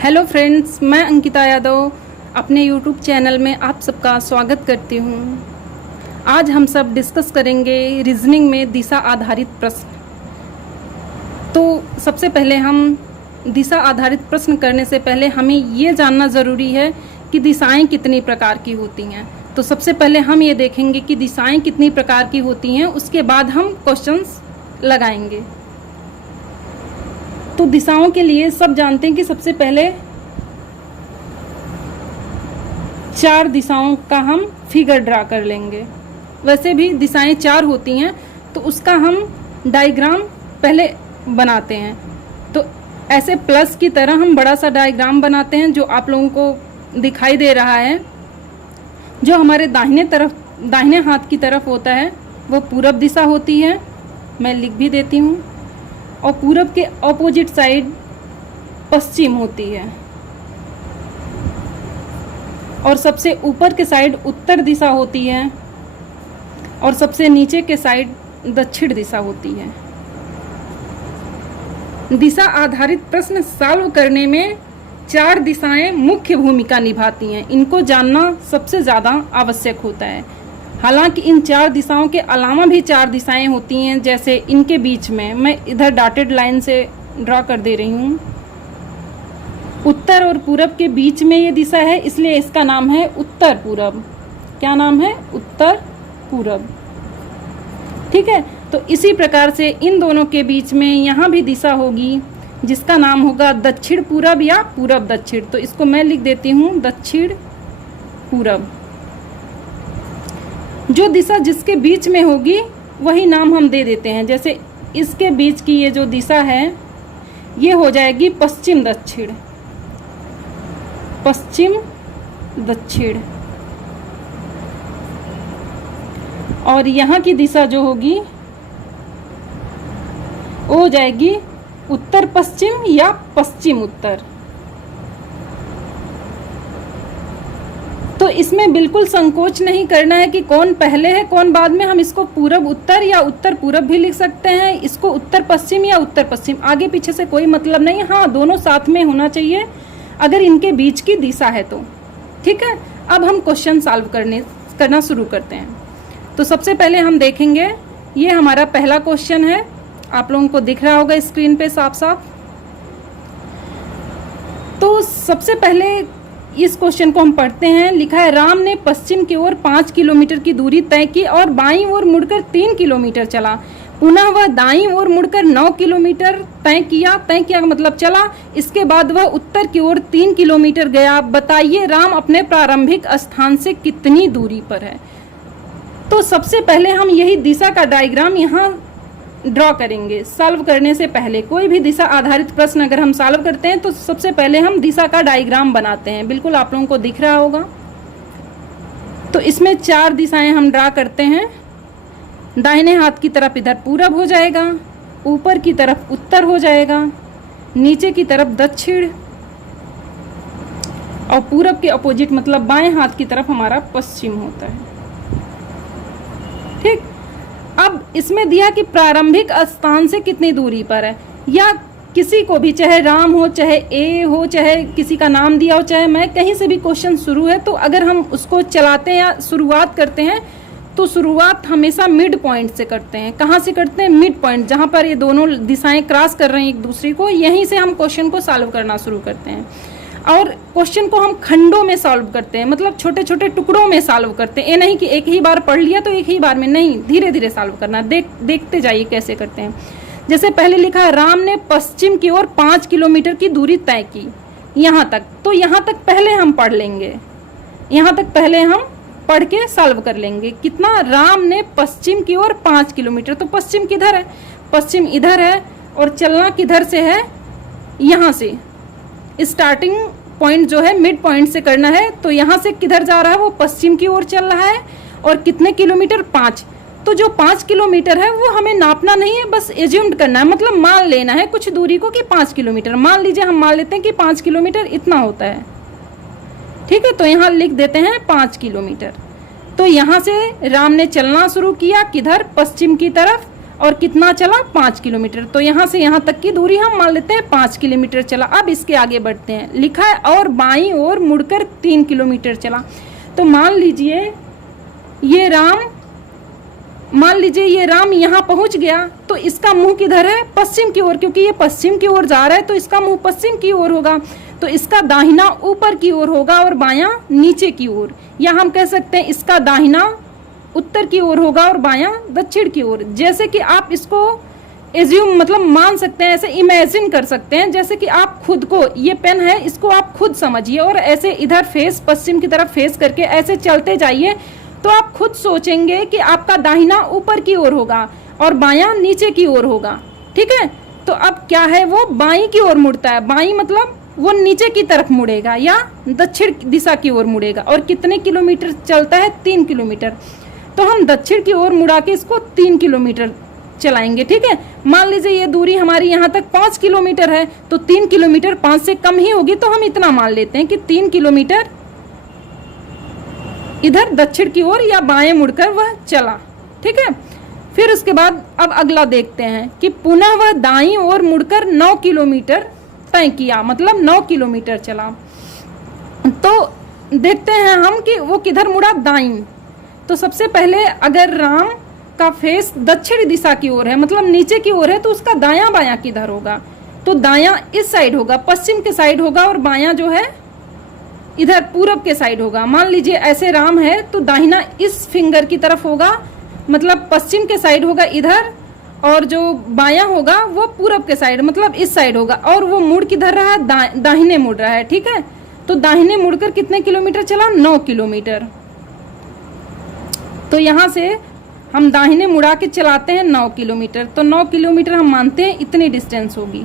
Hello friends, मैं अंकिता यादव अपने YouTube channel में आप सबका स्वागत करती हूँ। आज हम सब डिस्कस करेंगे रीजनिंग में दिशा आधारित प्रश्न। तो सबसे पहले हम दिशा आधारित प्रश्न करने से पहले हमें ये जानना ज़रूरी है कि दिशाएं कितनी प्रकार की होती हैं। तो सबसे पहले हम ये देखेंगे कि दिशाएं कितनी प्रकार की होती हैं, उसके बाद हम क्वेश्चंस लगाएंगे। तो दिशाओं के लिए सब जानते हैं कि सबसे पहले 4 दिशाओं का हम फिगर ड्रा कर लेंगे। वैसे भी दिशाएं 4 होती हैं, तो उसका हम डायग्राम पहले बनाते हैं। तो ऐसे प्लस की तरह हम बड़ा सा डायग्राम बनाते हैं जो आप लोगों को दिखाई दे रहा है। जो हमारे दाहिने हाथ की तरफ होता है वो पूरब दिशा होती है, मैं लिख भी देती हूँ। और पूरब के ऑपोजिट साइड पश्चिम होती है, और सबसे ऊपर के साइड उत्तर दिशा होती है, और सबसे नीचे के साइड दक्षिण दिशा होती है। दिशा आधारित प्रश्न सॉल्व करने में 4 दिशाएं मुख्य भूमिका निभाती हैं। इनको जानना सबसे ज़्यादा आवश्यक होता है। हालांकि इन 4 दिशाओं के अलावा भी 4 दिशाएं होती हैं, जैसे इनके बीच में मैं इधर डॉटेड लाइन से ड्रॉ कर दे रही हूँ। उत्तर और पूरब के बीच में ये दिशा है, इसलिए इसका नाम है उत्तर पूरब। क्या नाम है? उत्तर पूरब। ठीक है। तो इसी प्रकार से इन दोनों के बीच में यहाँ भी दिशा होगी जिसका नाम होगा दक्षिण पूरब या पूरब दक्षिण। तो इसको मैं लिख देती हूँ दक्षिण पूरब। जो दिशा जिसके बीच में होगी वही नाम हम दे देते हैं। जैसे इसके बीच की ये जो दिशा है ये हो जाएगी पश्चिम दक्षिण। पश्चिम दक्षिण। और यहाँ की दिशा जो होगी वो हो जाएगी उत्तर पश्चिम या पश्चिम उत्तर। तो इसमें बिल्कुल संकोच नहीं करना है कि कौन पहले है कौन बाद में। हम इसको पूरब उत्तर या उत्तर पूरब भी लिख सकते हैं, इसको उत्तर पश्चिम या उत्तर पश्चिम, आगे पीछे से कोई मतलब नहीं। हाँ, दोनों साथ में होना चाहिए अगर इनके बीच की दिशा है तो। ठीक है। अब हम क्वेश्चन सॉल्व करना शुरू करते हैं। तो सबसे पहले हम देखेंगे, ये हमारा पहला क्वेश्चन है, आप लोगों को दिख रहा होगा स्क्रीन पे साफ साफ। तो सबसे पहले इस क्वेश्चन को हम पढ़ते हैं। लिखा है, राम ने पश्चिम की ओर 5 किलोमीटर की दूरी तय की और बाईं ओर मुड़कर 3 किलोमीटर चला। पुनः वह दाईं ओर मुड़कर 9 किलोमीटर तय किया का मतलब चला। इसके बाद वह उत्तर की ओर 3 किलोमीटर गया। बताइए राम अपने प्रारंभिक स्थान से कितनी दूरी पर है। तो सबसे पहले हम यही दिशा का डायग्राम यहाँ ड्रॉ करेंगे। सॉल्व करने से पहले कोई भी दिशा आधारित प्रश्न अगर हम सॉल्व करते हैं तो सबसे पहले हम दिशा का डायग्राम बनाते हैं। बिल्कुल आप लोगों को दिख रहा होगा। तो इसमें 4 दिशाएं हम ड्रा करते हैं। दाहिने हाथ की तरफ इधर पूरब हो जाएगा, ऊपर की तरफ उत्तर हो जाएगा, नीचे की तरफ दक्षिण, और पूरब के अपोजिट मतलब बाएं हाथ की तरफ हमारा पश्चिम होता है। ठीक। अब इसमें दिया कि प्रारंभिक स्थान से कितनी दूरी पर है, या किसी को भी, चाहे राम हो, चाहे ए हो, चाहे किसी का नाम दिया हो, चाहे मैं, कहीं से भी क्वेश्चन शुरू है तो अगर हम उसको चलाते हैं या शुरुआत करते हैं तो शुरुआत हमेशा मिड पॉइंट से करते हैं। कहाँ से करते हैं? मिड पॉइंट, जहाँ पर ये दोनों दिशाएं क्रॉस कर रहे हैं एक दूसरे को, यहीं से हम क्वेश्चन को सॉल्व करना शुरू करते हैं। और क्वेश्चन को हम खंडों में सॉल्व करते हैं, मतलब छोटे छोटे टुकड़ों में सॉल्व करते हैं। ये नहीं कि एक ही बार पढ़ लिया तो एक ही बार में, नहीं, धीरे धीरे सॉल्व करना। देखते जाइए कैसे करते हैं। जैसे पहले लिखा है, राम ने पश्चिम की ओर 5 किलोमीटर की दूरी तय की, यहाँ तक। तो यहाँ तक पहले हम पढ़ लेंगे, यहाँ तक पहले हम पढ़ के सॉल्व कर लेंगे। कितना? राम ने पश्चिम की ओर 5 किलोमीटर। तो पश्चिम किधर है? पश्चिम इधर है, और चलना किधर से है? यहाँ से। स्टार्टिंग पॉइंट जो है मिड पॉइंट से करना है। तो यहाँ से किधर जा रहा है? वो पश्चिम की ओर चल रहा है। और कितने किलोमीटर? 5। तो जो 5 किलोमीटर है वो हमें नापना नहीं है, बस एज्यूम करना है, मतलब मान लेना है कुछ दूरी को कि 5 किलोमीटर। मान लीजिए हम मान लेते हैं कि 5 किलोमीटर इतना होता है। ठीक है। तो यहाँ लिख देते हैं 5 किलोमीटर। तो यहाँ से राम ने चलना शुरू किया, किधर? पश्चिम की तरफ। और कितना चला 5 किलोमीटर। तो यहाँ से यहाँ तक की दूरी हम मान लेते हैं 5 किलोमीटर चला। अब इसके आगे बढ़ते हैं, लिखा है और बाईं ओर मुड़कर 3 किलोमीटर चला। तो मान लीजिए ये राम यहाँ पहुंच गया, तो इसका मुंह किधर है, पश्चिम की ओर, क्योंकि ये पश्चिम की ओर जा रहा है तो इसका मुंह पश्चिम की ओर होगा। तो इसका दाहिना ऊपर की ओर होगा और बायां नीचे की ओर, या हम कह सकते हैं इसका दाहिना उत्तर की ओर होगा और बायां दक्षिण की ओर। जैसे कि आप इसको एज्यूम मतलब मान सकते हैं, ऐसे इमेजिन कर सकते हैं, जैसे कि आप खुद को, ये पेन है इसको आप खुद समझिए और ऐसे इधर फेस पश्चिम की तरफ फेस करके ऐसे चलते जाइए, तो आप खुद सोचेंगे कि आपका दाहिना ऊपर की ओर होगा और बायां नीचे की ओर होगा। ठीक है, तो अब क्या है, वो बाईं की ओर मुड़ता है। बाईं मतलब वो नीचे की तरफ मुड़ेगा या दक्षिण दिशा की ओर मुड़ेगा। और कितने किलोमीटर चलता है, 3 किलोमीटर। तो हम दक्षिण की ओर मुड़ा के इसको 3 किलोमीटर चलाएंगे। ठीक है, मान लीजिए ये दूरी हमारी यहाँ तक 5 किलोमीटर है, तो 3 किलोमीटर 5 से कम ही होगी, तो हम इतना मान लेते हैं कि 3 किलोमीटर इधर दक्षिण की ओर या बाएं मुड़कर वह चला। ठीक है, फिर उसके बाद अब अगला देखते हैं कि पुनः वह दाईं ओर मुड़कर 9 किलोमीटर तय किया, मतलब 9 किलोमीटर चला। तो देखते हैं हम कि वो किधर मुड़ा, दाईं। तो सबसे पहले अगर राम का फेस दक्षिण दिशा की ओर है, मतलब नीचे की ओर है, तो उसका दायां बायां किधर होगा, तो दायां इस साइड होगा, पश्चिम के साइड होगा, और बायां जो है इधर पूरब के साइड होगा। मान लीजिए ऐसे राम है तो दाहिना इस फिंगर की तरफ होगा, मतलब पश्चिम के साइड होगा इधर, और जो बायां होगा वो पूरब के साइड मतलब इस साइड होगा, और वो मुड़ किधर रहा है, दाहिने मुड़ रहा है। ठीक है, तो दाहिने मुड़कर कितने किलोमीटर चला, 9 किलोमीटर। तो यहाँ से हम दाहिने मुड़ा के चलाते हैं 9 किलोमीटर, तो 9 किलोमीटर हम मानते हैं इतनी डिस्टेंस होगी,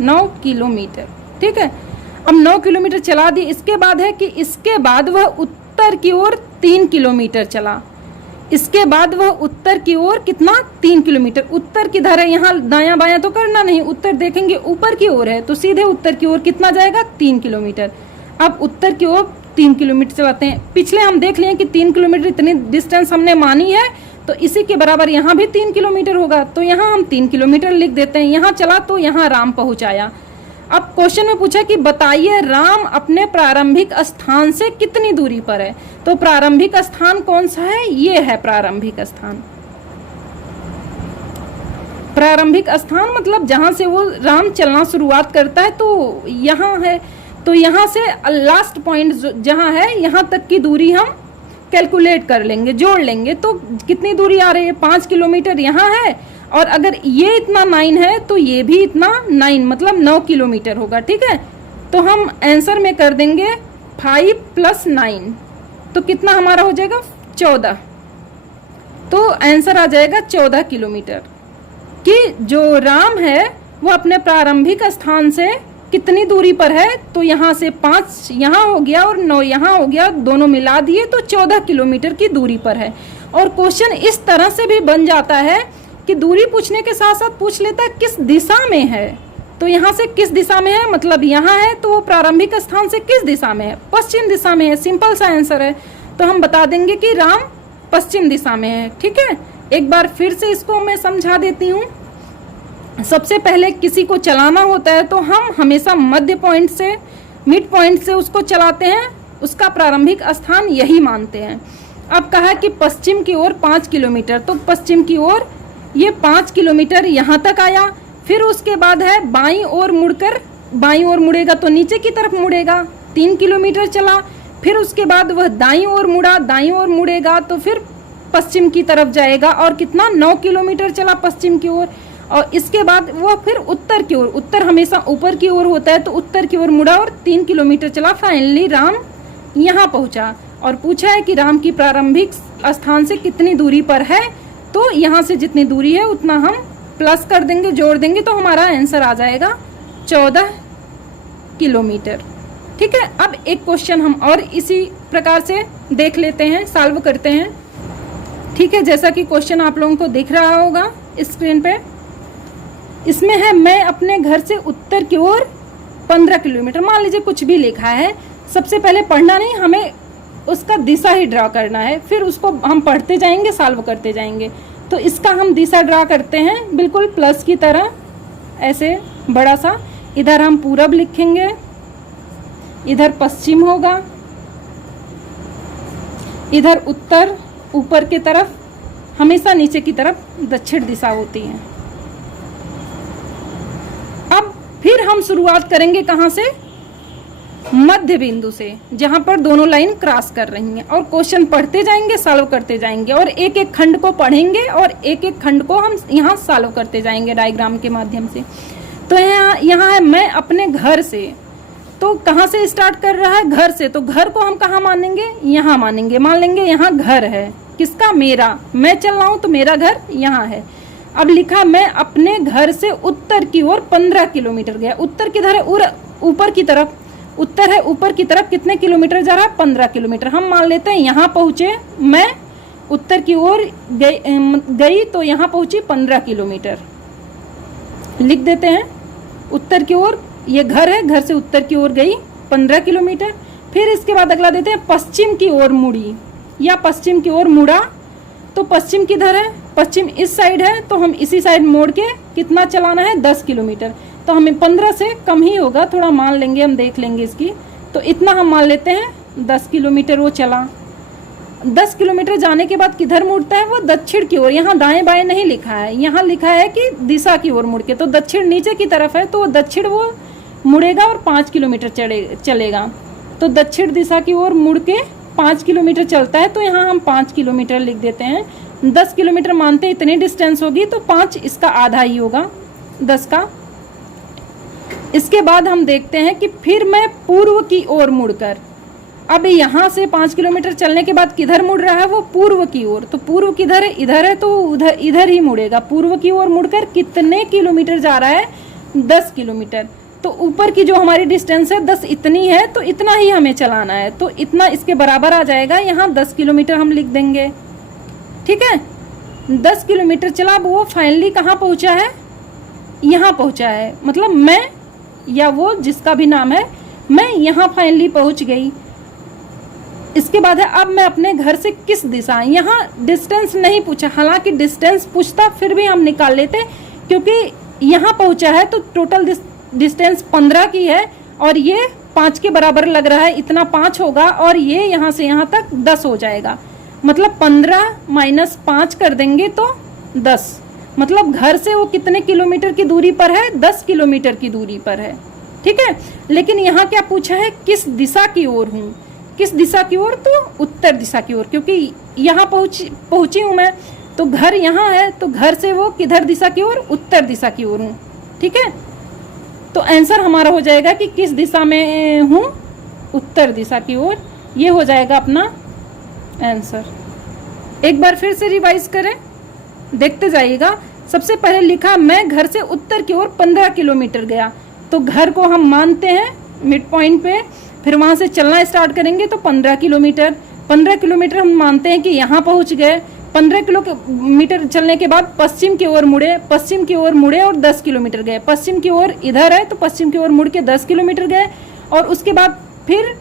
9 किलोमीटर। ठीक है, अब 9 किलोमीटर चला दी। इसके बाद है कि इसके बाद वह उत्तर की ओर 3 किलोमीटर चला। इसके बाद वह उत्तर की ओर कितना, 3 किलोमीटर। उत्तर किधर है, यहाँ दायां बायां तो करना नहीं, उत्तर देखेंगे ऊपर की ओर है, तो सीधे उत्तर की ओर कितना जाएगा, 3 किलोमीटर। अब उत्तर की ओर 3 किलोमीटर चलाते हैं। पिछले हम देख लिए कि 3 किलोमीटर इतनी डिस्टेंस हमने मानी है, तो इसी के बराबर यहाँ भी 3 किलोमीटर होगा, तो यहाँ हम 3 किलोमीटर लिख देते हैं। यहाँ चला तो यहाँ राम पहुँचाया। अब क्वेश्चन में पूछा कि बताइए राम अपने प्रारंभिक स्थान से कितनी दूरी पर है। तो प्रारंभिक स्थान कौन सा है, ये है प्रारंभिक स्थान। प्रारंभिक स्थान मतलब जहां से वो राम चलना शुरुआत करता है, तो यहाँ है। तो यहाँ से लास्ट पॉइंट जहां है, यहाँ तक की दूरी हम कैलकुलेट कर लेंगे, जोड़ लेंगे। तो कितनी दूरी आ रही है, 5 किलोमीटर यहाँ है, और अगर ये इतना 9 है तो ये भी इतना 9, मतलब 9 किलोमीटर होगा। ठीक है, तो हम आंसर में कर देंगे 5 + 9, तो कितना हमारा हो जाएगा, 14। तो आंसर आ जाएगा 14 किलोमीटर। कि जो राम है वो अपने प्रारंभिक स्थान से कितनी दूरी पर है, तो यहाँ से 5 यहाँ हो गया और 9 यहाँ हो गया, दोनों मिला दिए तो 14 किलोमीटर की दूरी पर है। और क्वेश्चन इस तरह से भी बन जाता है कि दूरी पूछने के साथ साथ पूछ लेता है किस दिशा में है। तो यहाँ से किस दिशा में है, मतलब यहाँ है तो वो प्रारंभिक स्थान से किस दिशा में है, पश्चिम दिशा में है। सिंपल सा आंसर है, तो हम बता देंगे कि राम पश्चिम दिशा में है। ठीक है, एक बार फिर से इसको मैं समझा देती हूँ। सबसे पहले किसी को चलाना होता है तो हम हमेशा मध्य पॉइंट से, मिड पॉइंट से उसको चलाते हैं, उसका प्रारंभिक स्थान यही मानते हैं। अब कहा कि पश्चिम की ओर 5 किलोमीटर, तो पश्चिम की ओर ये 5 किलोमीटर यहाँ तक आया। फिर उसके बाद है बाईं ओर मुड़कर, बाईं ओर मुड़ेगा तो नीचे की तरफ मुड़ेगा, 3 किलोमीटर चला। फिर उसके बाद वह दाईं ओर मुड़ा, दाईं ओर मुड़ेगा तो फिर पश्चिम की तरफ जाएगा, और कितना, 9 किलोमीटर चला पश्चिम की ओर। और इसके बाद वो फिर उत्तर की ओर, उत्तर हमेशा ऊपर की ओर होता है, तो उत्तर की ओर मुड़ा और 3 किलोमीटर चला। फाइनली राम यहाँ पहुँचा और पूछा है कि राम की प्रारंभिक स्थान से कितनी दूरी पर है। तो यहाँ से जितनी दूरी है उतना हम प्लस कर देंगे, जोड़ देंगे, तो हमारा आंसर आ जाएगा 14 किलोमीटर। ठीक है, अब एक क्वेश्चन हम और इसी प्रकार से देख लेते हैं, सॉल्व करते हैं। ठीक है, जैसा कि क्वेश्चन आप लोगों को दिख रहा होगा स्क्रीन पे, इसमें है मैं अपने घर से उत्तर की ओर 15 किलोमीटर, मान लीजिए कुछ भी लिखा है। सबसे पहले पढ़ना नहीं, हमें उसका दिशा ही ड्रा करना है, फिर उसको हम पढ़ते जाएंगे, सॉल्व करते जाएंगे। तो इसका हम दिशा ड्रा करते हैं बिल्कुल प्लस की तरह, ऐसे बड़ा सा। इधर हम पूरब लिखेंगे, इधर पश्चिम होगा, इधर उत्तर, ऊपर की तरफ, हमेशा नीचे की तरफ दक्षिण दिशा होती है। अब फिर हम शुरुआत करेंगे कहाँ से? मध्य बिंदु से, जहां पर दोनों लाइन क्रॉस कर रही हैं, और क्वेश्चन पढ़ते जाएंगे, सॉल्व करते जाएंगे, और एक एक खंड को पढ़ेंगे और एक एक खंड को हम यहाँ सॉल्व करते जाएंगे डायग्राम के माध्यम से। तो यहाँ है मैं अपने घर से, तो कहाँ से स्टार्ट कर रहा है? घर से। तो घर को हम कहाँ मानेंगे? यहाँ मानेंगे। मान लेंगे यहाँ घर है, किसका? मेरा। मैं चल रहा हूँ तो मेरा घर यहाँ है। अब लिखा मैं अपने घर से उत्तर की ओर 15 किलोमीटर गया। उत्तर किधर है? ऊपर की तरफ। उत्तर है ऊपर की तरफ, कितने किलोमीटर जा रहा है? 15 किलोमीटर। हम मान लेते हैं यहाँ पहुँचे, मैं उत्तर की ओर गई तो यहाँ पहुँची 15 किलोमीटर। लिख देते हैं उत्तर की ओर, ये घर है, घर से उत्तर की ओर गई 15 किलोमीटर। फिर इसके बाद अगला देते हैं पश्चिम की ओर मुड़ी, या पश्चिम की ओर मुड़ा। तो पश्चिम किधर है? पश्चिम इस साइड है, तो हम इसी साइड मोड़ के कितना चलाना है? 10 किलोमीटर। तो हमें 15 से कम ही होगा, थोड़ा मान लेंगे, हम देख लेंगे इसकी। तो इतना हम मान लेते हैं 10 किलोमीटर वो चला। 10 किलोमीटर जाने के बाद किधर मुड़ता है? वो दक्षिण की ओर। यहाँ दाएं बाएं नहीं लिखा है, यहाँ लिखा है कि दिशा की ओर मुड़ के। तो दक्षिण नीचे की तरफ है, तो दक्षिण वो मुड़ेगा और 5 किलोमीटर चलेगा। तो दक्षिण दिशा की ओर मुड़ के 5 किलोमीटर चलता है, तो यहाँ हम 5 किलोमीटर लिख देते हैं। 10 किलोमीटर मानते इतनी डिस्टेंस होगी, तो 5 इसका आधा ही होगा 10 का। इसके बाद हम देखते हैं कि फिर मैं पूर्व की ओर मुड़कर, अब यहाँ से 5 किलोमीटर चलने के बाद किधर मुड़ रहा है? वो पूर्व की ओर। तो पूर्व किधर है? इधर है, तो उधर इधर ही मुड़ेगा। पूर्व की ओर मुड़कर कितने किलोमीटर जा रहा है? 10 किलोमीटर। तो ऊपर की जो हमारी डिस्टेंस है 10 इतनी है, तो इतना ही हमें चलाना है। तो इतना इसके बराबर आ जाएगा, यहाँ 10 किलोमीटर हम लिख देंगे। ठीक है, 10 किलोमीटर चला। अब वो फाइनली कहाँ पहुँचा है? यहाँ पहुँचा है, मतलब मैं, या वो जिसका भी नाम है, मैं यहाँ फाइनली पहुँच गई। इसके बाद है अब मैं अपने घर से किस दिशा, यहाँ डिस्टेंस नहीं पूछा, हालांकि डिस्टेंस पूछता फिर भी हम निकाल लेते, क्योंकि यहाँ पहुँचा है तो टोटल डिस्टेंस 15 की है, और ये 5 के बराबर लग रहा है, इतना 5 होगा, और ये यहाँ से यहाँ तक 10 हो जाएगा। मतलब 15 माइनस 5 कर देंगे तो 10, मतलब घर से वो कितने किलोमीटर की दूरी पर है? 10 किलोमीटर की दूरी पर है। ठीक है, लेकिन यहाँ क्या पूछा है? किस दिशा की ओर हूँ? किस दिशा की ओर? तो उत्तर दिशा की ओर, क्योंकि यहाँ पहुँची हूँ मैं, तो घर यहाँ है, तो घर से वो किधर दिशा की ओर? उत्तर दिशा की ओर हूँ। ठीक है, तो आंसर हमारा हो जाएगा कि किस दिशा में हूँ? उत्तर दिशा की ओर। ये हो जाएगा अपना आंसर। एक बार फिर से रिवाइज करें, देखते जाइएगा। सबसे पहले लिखा मैं घर से उत्तर की ओर 15 किलोमीटर गया, तो घर को हम मानते हैं मिड पॉइंट पे, फिर वहाँ से चलना स्टार्ट करेंगे तो 15 किलोमीटर। 15 किलोमीटर हम मानते हैं कि यहाँ पहुँच गए। 15 किलोमीटर चलने के बाद पश्चिम की ओर मुड़े, पश्चिम की ओर मुड़े और 10 किलोमीटर गए। पश्चिम की ओर इधर है, तो पश्चिम की ओर मुड़ के 10 किलोमीटर गए, और उसके बाद फिर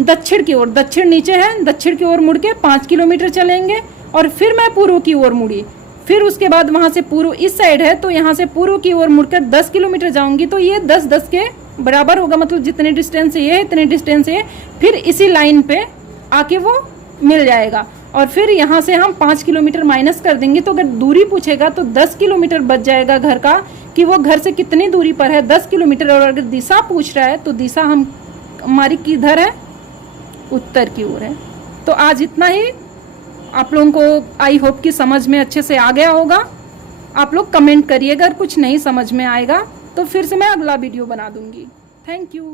दक्षिण की ओर, दक्षिण नीचे है, दक्षिण की ओर मुड़ के 5 किलोमीटर चलेंगे, और फिर मैं पूर्व की ओर मुड़ी। फिर उसके बाद वहाँ से पूर्व इस साइड है, तो यहाँ से पूर्व की ओर मुड़कर 10 किलोमीटर जाऊंगी, तो ये 10 के बराबर होगा, मतलब जितने डिस्टेंस ये है इतने डिस्टेंस ये, फिर इसी लाइन पे आके वो मिल जाएगा। और फिर यहाँ से हम 5 किलोमीटर माइनस कर देंगे, तो अगर दूरी पूछेगा तो 10 किलोमीटर बच जाएगा घर का, कि वो घर से कितनी दूरी पर है? 10 किलोमीटर। और अगर दिशा पूछ रहा है तो दिशा हमारी किधर है? उत्तर की ओर है। तो आज इतना ही। आप लोगों को आई होप कि समझ में अच्छे से आ गया होगा। आप लोग कमेंट करिए, अगर कुछ नहीं समझ में आएगा तो फिर से मैं अगला वीडियो बना दूंगी। Thank you.